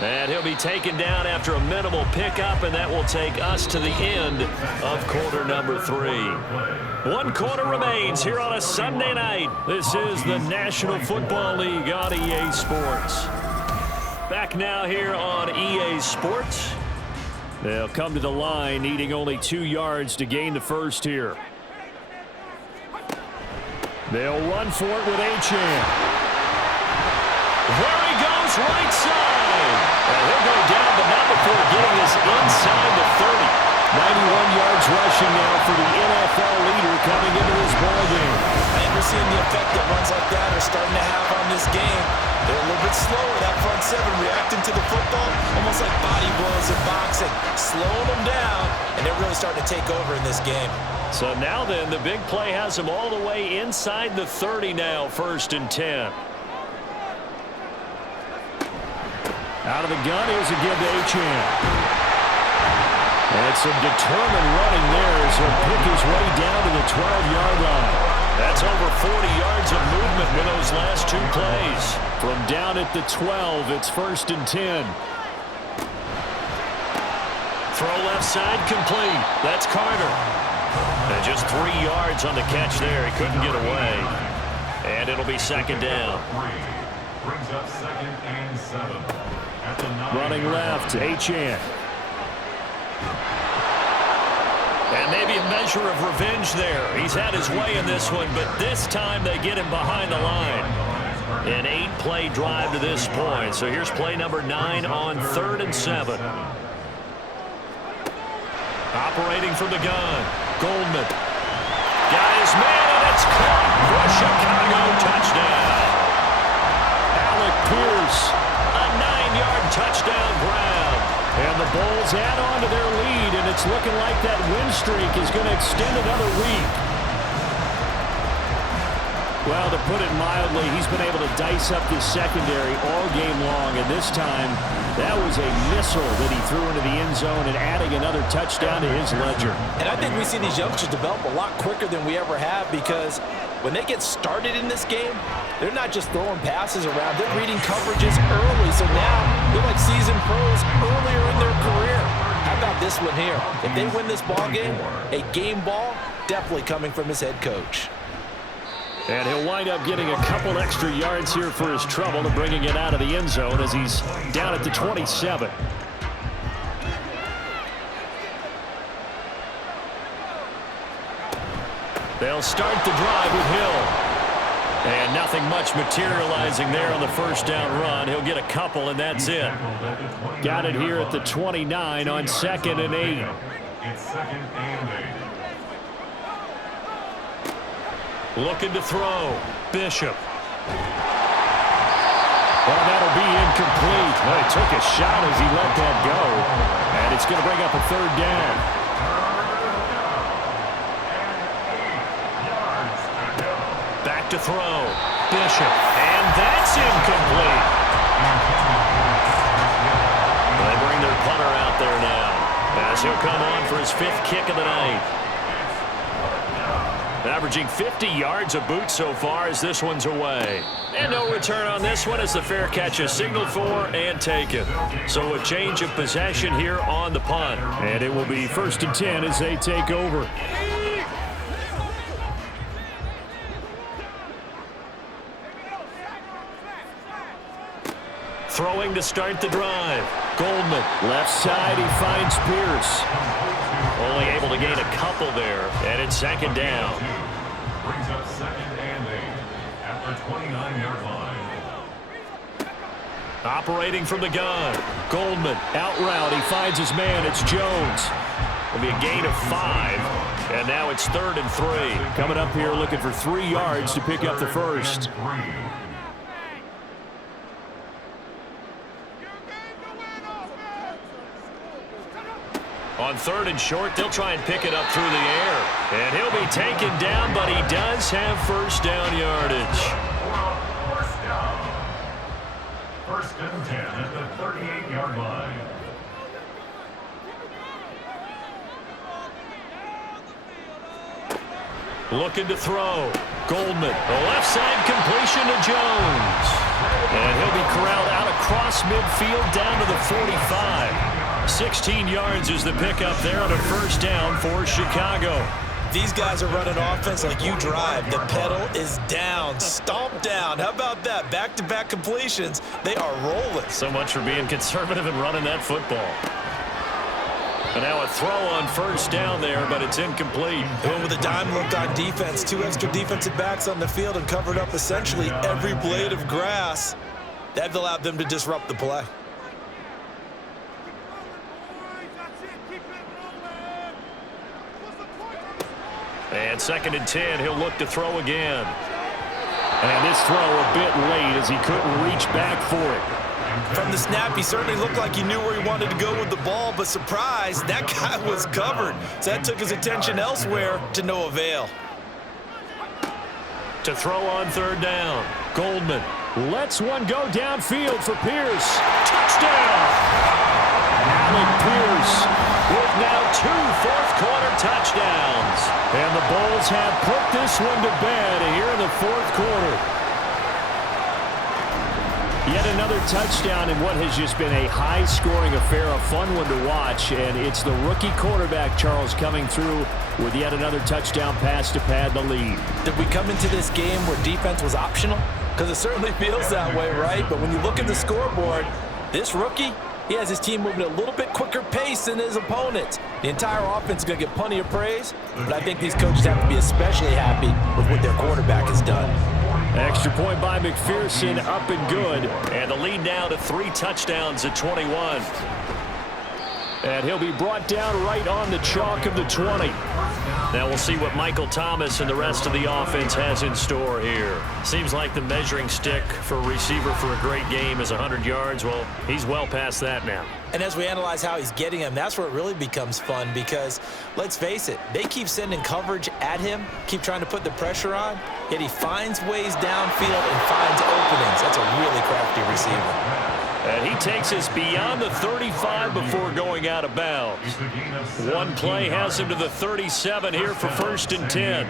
And he'll be taken down after a minimal pickup, and that will take us to the end of quarter number 3. 1 quarter remains here on a Sunday night. This is the National Football League on EA Sports. Back now here on EA Sports. They'll come to the line, needing only 2 yards to gain the first here. They'll run for it with Achane. There he goes, right side. And he'll go down, but not before getting this inside the 30. 91 yards rushing now for the NFL leader coming into this ballgame. And we're seeing the effect that runs like that are starting to have on this game. They're a little bit slower, that front 7, reacting to the football, almost like body blows in boxing, slowing them down, and they're really starting to take over in this game. So now then, the big play has them all the way inside the 30 now, 1st and 10. Out of the gun, here's a give to Achane. And some determined running there as he'll pick his way down to the 12-yard line. That's over 40 yards of movement with those last two plays. From down at the 12, it's 1st and 10. Throw left side complete. That's Carter. And just 3 yards on the catch there. He couldn't get away. And it'll be 2nd down. Brings up 2nd and 7. At the 9. Running left, Achane. And maybe a measure of revenge there. He's had his way in this one, but this time they get him behind the line. An 8-play drive to this point. So here's play number 9 on 3rd and 7. Operating from the gun, Goldman. Got his man, and it's caught for a Chicago touchdown. Alec Pierce. A 9-yard touchdown grab. And the Bulls add on to their lead, and it's looking like that win streak is going to extend another week. Well, to put it mildly, he's been able to dice up this secondary all game long, and this time that was a missile that he threw into the end zone and adding another touchdown to his ledger. And I think we see these youngsters develop a lot quicker than we ever have, because when they get started in this game, they're not just throwing passes around. They're reading coverages early, so now they're like seasoned pros earlier in their career. How about this one here? If they win this ball game, a game ball definitely coming from his head coach. And he'll wind up getting a couple extra yards here for his trouble and bringing it out of the end zone as he's down at the 27. They'll start the drive with Hill. And nothing much materializing there on the 1st down run. He'll get a couple, and that's it. Got it here at the 29 on 2nd and 8. It's 2nd and 8. Looking to throw. Bishop. Well, that'll be incomplete. Well, he took a shot as he let that go. And it's going to bring up a 3rd down. Back to throw. Bishop. And that's incomplete. They bring their punter out there now as he'll come on for his 5th kick of the night. Averaging 50 yards a boot so far as this one's away. And no return on this one as the fair catch is signaled for and taken. So a change of possession here on the punt. And it will be 1st and 10 as they take over. Throwing to start the drive. Goldman. Left side, he finds Pierce. Only able to gain a couple there, and it's 2nd down. Brings up 2nd and 8 at the 29-yard line. Operating from the gun. Goldman. Out route, he finds his man. It's Jones. It'll be a gain of 5, and now it's 3rd and 3. Coming up here looking for 3 yards to pick up the 1st. On 3rd and short, they'll try and pick it up through the air. And he'll be taken down, but he does have 1st down yardage. 1st and 10 at the 38-yard line. Looking to throw. Goldman. The left side completion to Jones. And he'll be corralled out across midfield down to the 45. 16 yards is the pickup there on a 1st down for Chicago. These guys are running offense like you drive. The pedal is down, stomp down. How about that? Back-to-back completions. They are rolling. So much for being conservative and running that football. And now a throw on 1st down there, but it's incomplete. Went with a dime look on defense. 2 extra defensive backs on the field and covered up essentially every blade of grass. That allowed them to disrupt the play. And 2nd and 10, he'll look to throw again. And this throw a bit late as he couldn't reach back for it. From the snap, he certainly looked like he knew where he wanted to go with the ball, but surprise, that guy was covered. So that took his attention elsewhere to no avail. To throw on 3rd down, Goldman. Lets one go downfield for Pierce. Touchdown! Alec Pierce with now 2 fourth-quarter touchdowns. And the Bulls have put this one to bed here in the fourth quarter. Yet another touchdown in what has just been a high-scoring affair, a fun one to watch. And it's the rookie quarterback, Charles, coming through with yet another touchdown pass to pad the lead. Did we come into this game where defense was optional? Because it certainly feels that way, right? But when you look at the scoreboard, this rookie, he has his team moving at a little bit quicker pace than his opponents. The entire offense is going to get plenty of praise, but I think these coaches have to be especially happy with what their quarterback has done. Extra point by McPherson, up and good. And the lead now to 3 touchdowns at 21. And he'll be brought down right on the chalk of the 20. Now we'll see what Michael Thomas and the rest of the offense has in store here. Seems like the measuring stick for a receiver for a great game is 100 yards. Well, he's well past that now. And as we analyze how he's getting them, that's where it really becomes fun because, let's face it, they keep sending coverage at him, keep trying to put the pressure on, yet he finds ways downfield and finds openings. That's a really crafty receiver. And he takes us beyond the 35 before going out of bounds. One play has him to the 37 here for 1st and 10.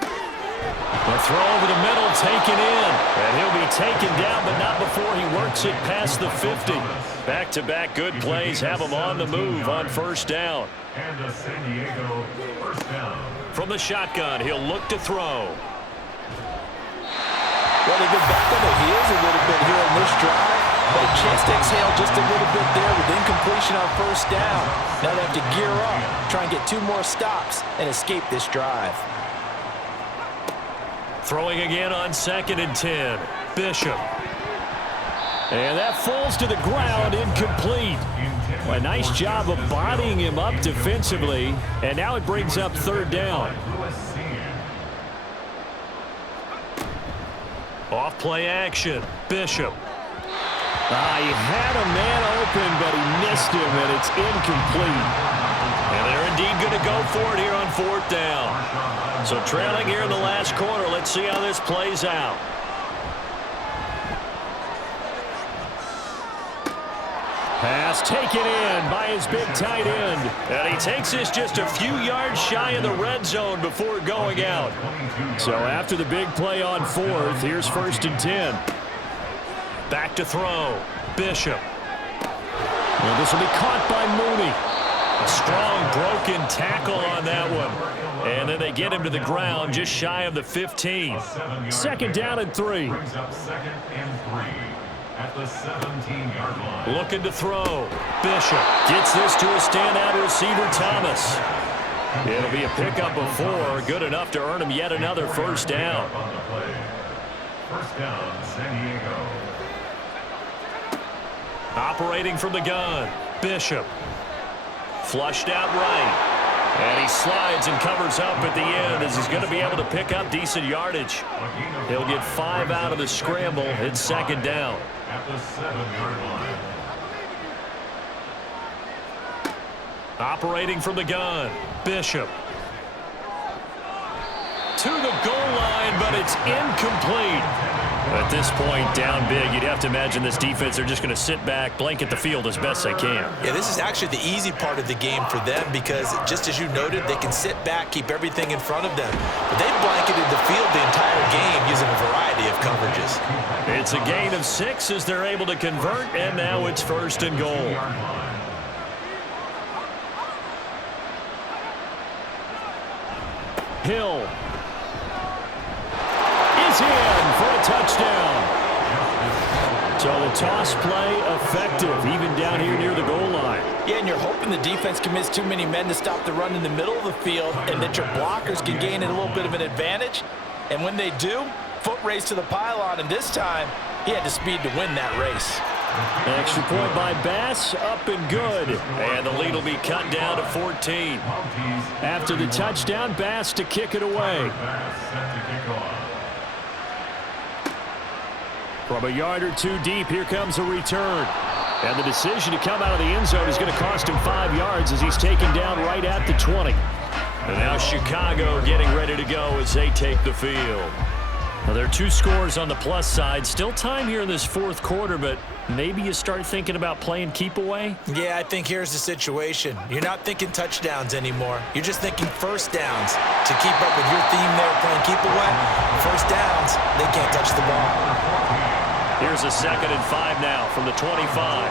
The throw over the middle taken in. And he'll be taken down, but not before he works it past the 50. Back-to-back good plays have him on the move on 1st down. And a San Diego 1st down. From the shotgun, he'll look to throw. Well, they've been back on their heels a little bit here in this drive, but a chance to exhale just a little bit there with incompletion on 1st down. Now they have to gear up, try and get 2 more stops, and escape this drive. Throwing again on 2nd and 10. Bishop. And that falls to the ground, incomplete. A nice job of bodying him up defensively, and now it brings up 3rd down. Off play action. Bishop. He had a man open, but he missed him, and it's incomplete. And they're indeed going to go for it here on 4th down. So trailing here in the last quarter. Let's see how this plays out. Pass taken in by his big tight end. And he takes this just a few yards shy of the red zone before going out. So after the big play on 4th, here's 1st and 10. Back to throw. Bishop. And this will be caught by Mooney. A strong broken tackle on that one. And then they get him to the ground just shy of the 15. 2nd down and 3. Brings up 2nd and 3. At the 17-yard line. Looking to throw. Bishop gets this to a standout receiver, Thomas. It'll be a pickup of 4. Good enough to earn him yet another 1st down. 1st down, San Diego. Operating from the gun. Bishop. Flushed out right. And he slides and covers up at the end as he's going to be able to pick up decent yardage. He'll get 5 out of the scramble. It's 2nd down. At the 7-yard line. Operating from the gun. Bishop. To the goal line, but it's incomplete. At this point, down big, you'd have to imagine this defense, they're just going to sit back, blanket the field as best they can. Yeah, this is actually the easy part of the game for them because, just as you noted, they can sit back, keep everything in front of them. But they've blanketed the field the entire game using a variety of coverages. It's a gain of 6 as they're able to convert, and now it's 1st and goal. Hill is in for a touchdown. So the toss play effective, even down here near the goal line. Yeah, and you're hoping the defense commits too many men to stop the run in the middle of the field and that your blockers can gain a little bit of an advantage. And when they do, foot race to the pylon, and this time he had the speed to win that race. Extra point by Bass, up and good. And the lead will be cut down to 14. After the touchdown, Bass to kick it away. From a yard or 2 deep, here comes a return. And the decision to come out of the end zone is going to cost him 5 yards as he's taken down right at the 20. And now Chicago getting ready to go as they take the field. Well, there are 2 scores on the plus side. Still time here in this fourth quarter, but maybe you start thinking about playing keep away? Yeah, I think here's the situation. You're not thinking touchdowns anymore. You're just thinking first downs. To keep up with your theme there, playing keep away, first downs, they can't touch the ball. Here's a 2nd and 5 now from the 25.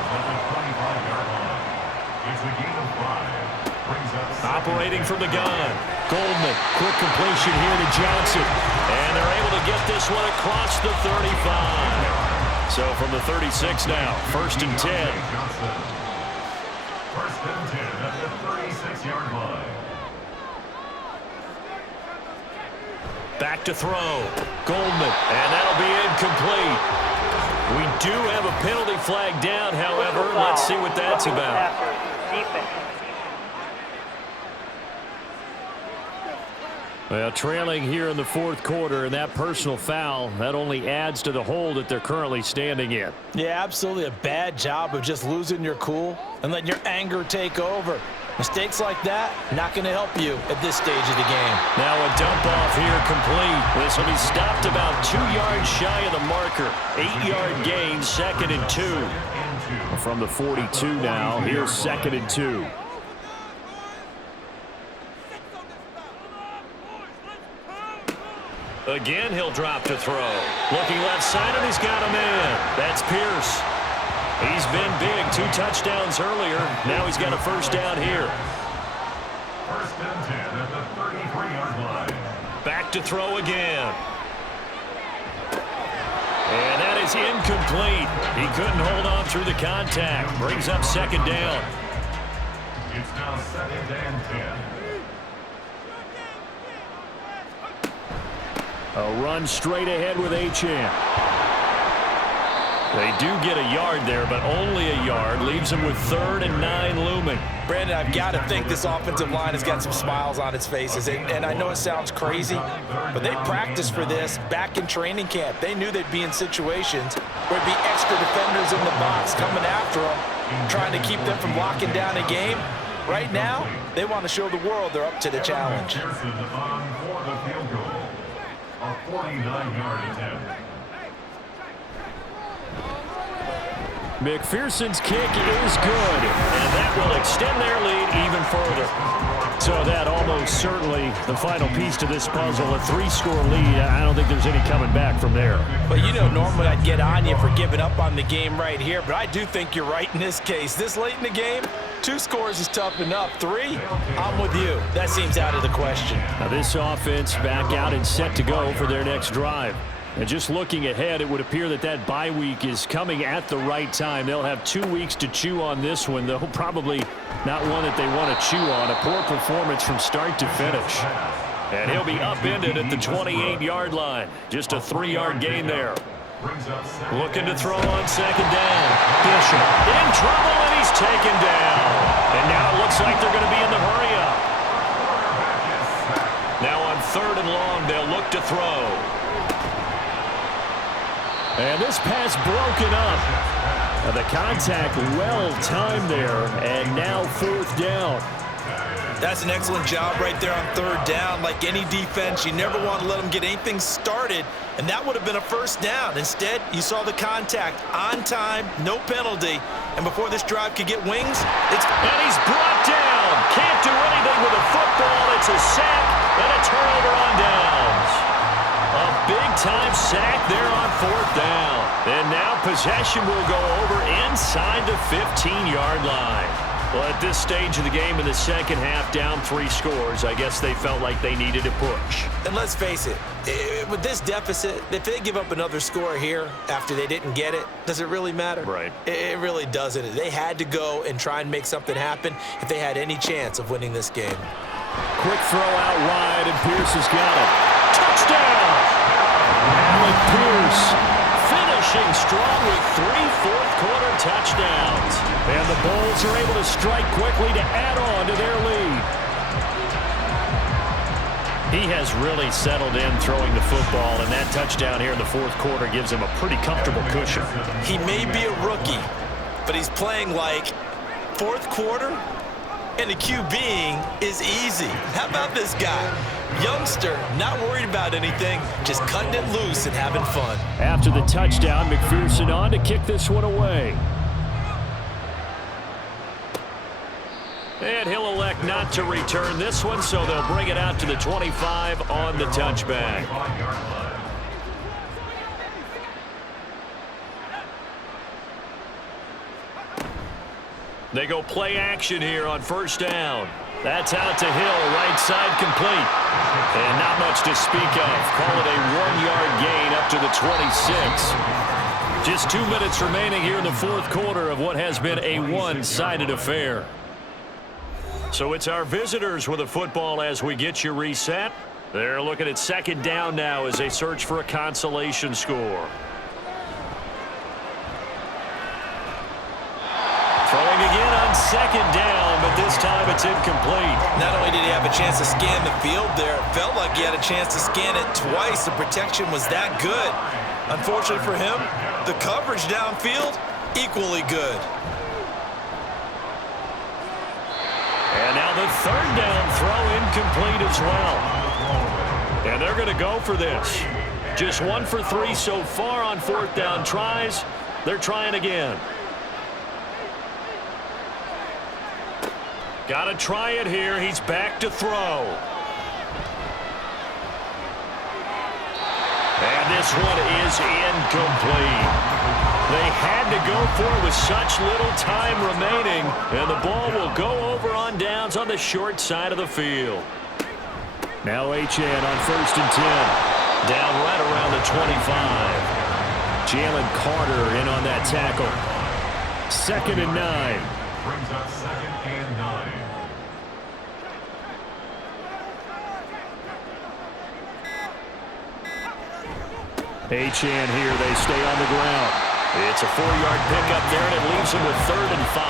Operating from the gun. Goldman, quick completion here to Johnson. And they're able to get this one across the 35. So from the 36 now, 1st and 10. 1st and 10 at the 36-yard line. Back to throw. Goldman, and that'll be incomplete. We do have a penalty flag down, however. Let's see what that's about. Well, trailing here in the fourth quarter, and that personal foul, that only adds to the hole that they're currently standing in. Yeah, absolutely a bad job of just losing your cool and letting your anger take over. Mistakes like that, not going to help you at this stage of the game. Now a dump off here complete. This will be stopped about 2 yards shy of the marker. 8-yard gain, 2nd and 2. From the 42 now, here's 2nd and 2. Again, he'll drop to throw. Looking left side, and he's got a man. That's Pierce. He's been big. 2 touchdowns earlier. Now he's got a first down here. 1st and 10 at the 33-yard line. Back to throw again. And that is incomplete. He couldn't hold on through the contact. Brings up 2nd down. It's now 2nd and 10. A run straight ahead with Achane. They do get a yard there, but only a yard. Leaves them with 3rd and 9 looming. Brandon, I've got to think this offensive line has got some smiles on its faces. And I know it sounds crazy, but they practiced for this back in training camp. They knew they'd be in situations where there'd be extra defenders in the box coming after them, trying to keep them from locking down a game. Right now, they want to show the world they're up to the challenge. Pearson on for the field goal. A 49-yard attempt. McPherson's kick is good, and that will extend their lead even further. So that almost certainly the final piece to this puzzle, a 3-score lead. I don't think there's any coming back from there. But you know, normally I'd get on you for giving up on the game right here, but I do think you're right in this case. This late in the game, 2 scores is tough enough. 3, I'm with you. That seems out of the question. Now this offense back out and set to go for their next drive. And just looking ahead, it would appear that that bye week is coming at the right time. They'll have 2 weeks to chew on this one, though probably not one that they want to chew on. A poor performance from start to finish. And he'll be upended at the 28-yard line. Just a 3-yard gain there. Looking to throw on 2nd down. Bishop in trouble, and he's taken down. And now it looks like they're going to be in the hurry-up. Now on 3rd and long, they'll look to throw. And this pass broken up. And the contact well-timed there, and now 4th down. That's an excellent job right there on 3rd down. Like any defense, you never want to let them get anything started, and that would have been a first down. Instead, you saw the contact on time, no penalty, and before this drive could get wings, and he's brought down. Can't do anything with a football. It's a sack and a turnover on downs. A big-time sack there on 4th down. And now possession will go over inside the 15-yard line. Well, at this stage of the game in the second half, down 3 scores, I guess they felt like they needed a push. And let's face it, with this deficit, if they give up another score here after they didn't get it, does it really matter? Right. It really doesn't. They had to go and try and make something happen if they had any chance of winning this game. Quick throw out wide, and Pierce has got it. Touchdown! Alec Pierce finishing strong with 3 fourth-quarter touchdowns. And the Bulls are able to strike quickly to add on to their lead. He has really settled in throwing the football, and that touchdown here in the fourth quarter gives him a pretty comfortable cushion. He may be a rookie, but he's playing like fourth quarter. And the QBing is easy. How about this guy? Youngster, not worried about anything, just cutting it loose and having fun. After the touchdown, McPherson on to kick this one away. And he'll elect not to return this one, so they'll bring it out to the 25 on the touchback. They go play action here on first down. That's out to Hill, right side complete. And not much to speak of. Call it a 1-yard gain up to the 26. Just 2 minutes remaining here in the fourth quarter of what has been a one-sided affair. So it's our visitors with the football as we get you reset. They're looking at second down now as they search for a consolation score. Throwing again on second down, but this time it's incomplete. Not only did he have a chance to scan the field there, it felt like he had a chance to scan it twice. The protection was that good. Unfortunately for him, the coverage downfield, equally good. And now the third down throw incomplete as well. And they're going to go for this. Just 1 for 3 so far on fourth down tries. They're trying again. Got to try it here. He's back to throw. And this one is incomplete. They had to go for it with such little time remaining, and the ball will go over on downs on the short side of the field. Now Achane on first and 10. Down right around the 25. Jalen Carter in on that tackle. 2nd and 9. Brings up 2nd and 9. Achane here. They stay on the ground. It's a 4-yard pickup there, and it leaves them with 3rd and 5.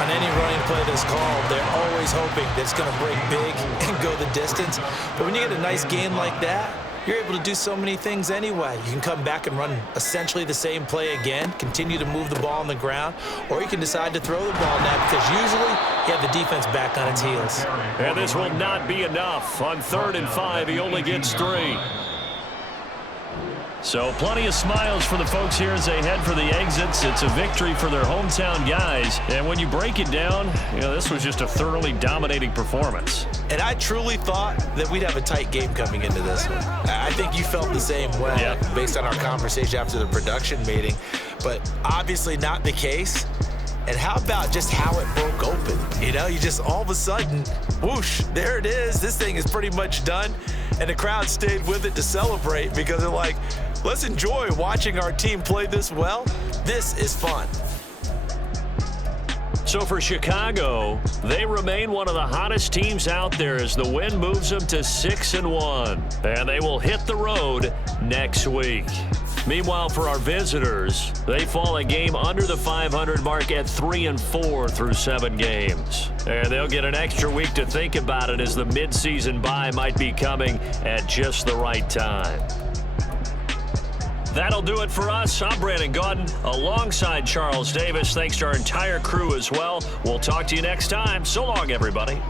On any running play that's called, they're always hoping that it's going to break big and go the distance. But when you get a nice gain like that, you're able to do so many things anyway. You can come back and run essentially the same play again, continue to move the ball on the ground, or you can decide to throw the ball now because usually you have the defense back on its heels. And this will not be enough. On 3rd and 5, he only gets 3. So plenty of smiles for the folks here as they head for the exits. It's a victory for their hometown guys. And when you break it down, this was just a thoroughly dominating performance. And I truly thought that we'd have a tight game coming into this one. I think you felt the same way based on our conversation after the production meeting. But obviously not the case. And how about just how it broke open? You just all of a sudden, whoosh, there it is. This thing is pretty much done. And the crowd stayed with it to celebrate because they're like, let's enjoy watching our team play this well. This is fun. So for Chicago, they remain one of the hottest teams out there as the win moves them to 6-1. And they will hit the road next week. Meanwhile, for our visitors, they fall a game under the 500 mark at 3-4 through 7 games. And they'll get an extra week to think about it as the midseason bye might be coming at just the right time. That'll do it for us. I'm Brandon Gaudin alongside Charles Davis. Thanks to our entire crew as well. We'll talk to you next time. So long, everybody.